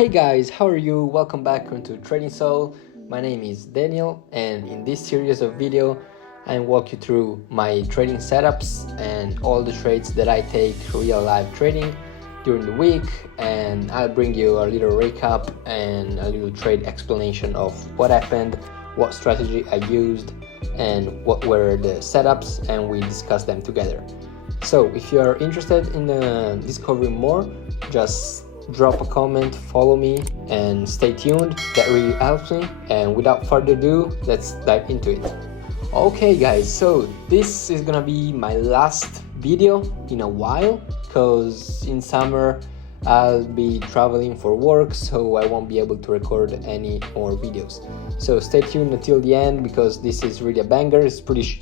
Hey guys, how are you? Welcome back onto Trading Soul. My name is Daniel, and in this series of video I walk you through my trading setups and all the trades that I take real live trading during the week, and I'll bring you a little recap and a little trade explanation of what happened, what strategy I used, and what were the setups, and we discuss them together. So if you are interested in discovering more, just drop a comment, follow me, and stay tuned. That really helps me. And without further ado, let's dive into it. Okay guys, so this is gonna be my last video in a while, because in summer I'll be traveling for work, so I won't be able to record any more videos. So stay tuned until the end, because this is really a banger. It's pretty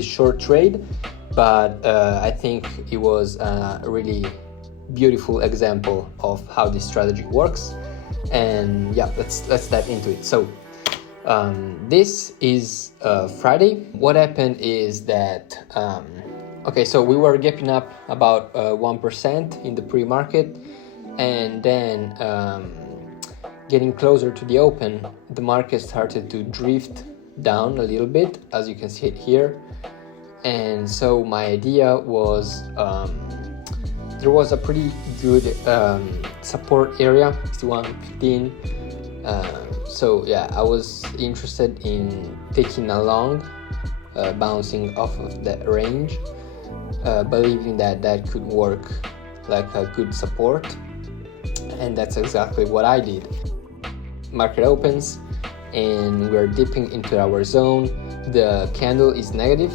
short trade, but I think it was a really beautiful example of how this strategy works. And yeah, let's dive into it. So this is Friday. What happened is that okay, so we were gapping up about 1% in the pre-market, and then getting closer to the open, the market started to drift down a little bit, as you can see it here. And so my idea was there was a pretty good support area, 61.15. So yeah, I was interested in taking a long, bouncing off of that range, believing that could work like a good support, and that's exactly what I did. Market opens and we're dipping into our zone. The candle is negative,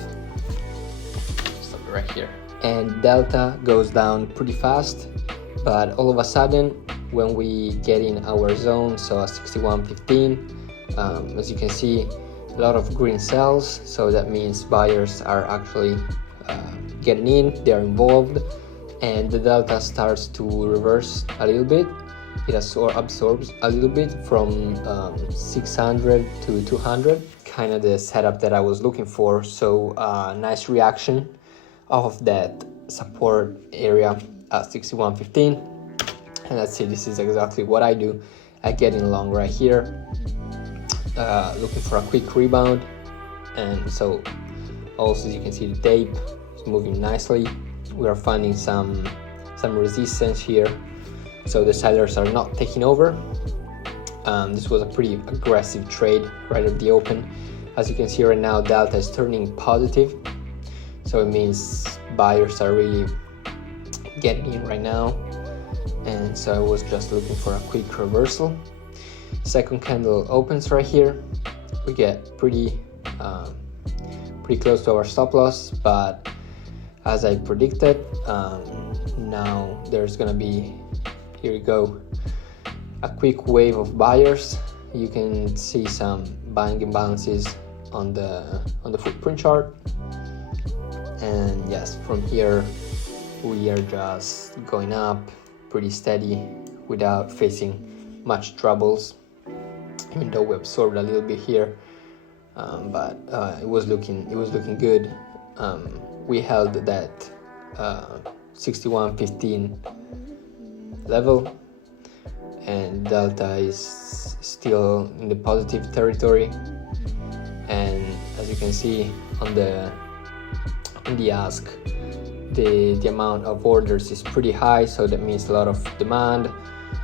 stop it right here, and delta goes down pretty fast, but all of a sudden when we get in our zone, so 61.15, as you can see, a lot of green cells, so that means buyers are actually getting in, they're involved, and the delta starts to reverse a little bit. It absorbs a little bit from 600 to 200, kind of the setup that I was looking for. So nice reaction of that support area at 61.15, and let's see, this is exactly what I do. I get in long right here, looking for a quick rebound. And so also, as you can see, the tape is moving nicely. We are finding some resistance here, so the sellers are not taking over. This was a pretty aggressive trade right at the open. As you can see right now, delta is turning positive, so it means buyers are really getting in right now. And so I was just looking for a quick reversal. Second candle opens right here. We get pretty close to our stop loss, but as I predicted, now there's gonna be, here we go, a quick wave of buyers. You can see some buying imbalances on the footprint chart. And yes, from here we are just going up pretty steady without facing much troubles, even though we absorbed a little bit here, but it was looking good. We held that 61.15 level, and delta is still in the positive territory. And as you can see on the ask, the amount of orders is pretty high, so that means a lot of demand.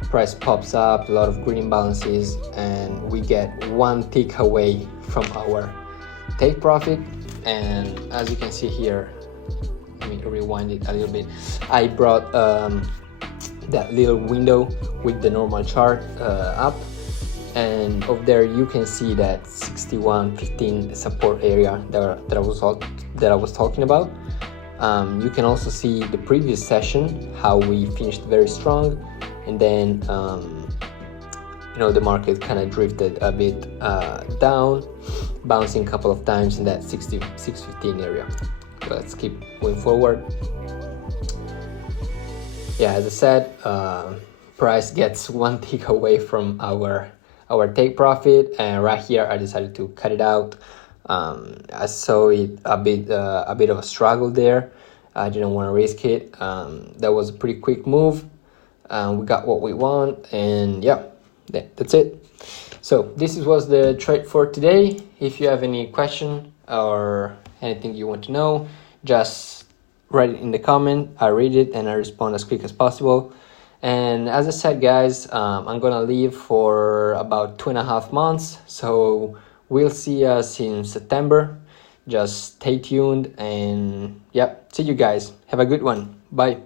Price pops up, a lot of green balances, and we get one tick away from our take profit. And as you can see here, let me rewind it a little bit. I brought that little window with the normal chart up, and over there you can see that 61.15 support area that I was talking about. You can also see the previous session, how we finished very strong, and then the market kind of drifted a bit down, bouncing a couple of times in that 6.15 area. So let's keep going forward. Yeah, as I said, price gets one tick away from our take profit, and right here I decided to cut it out. I saw it a bit of a struggle there. I didn't want to risk it. That was a pretty quick move. We got what we want, and yeah, that's it. So this was the trade for today. If you have any question or anything you want to know, just write it in the comment. I read it and I respond as quick as possible. And as I said, guys, I'm gonna leave for about 2.5 months, so we'll see us in September. Just stay tuned, and yep, see you guys. Have a good one. Bye.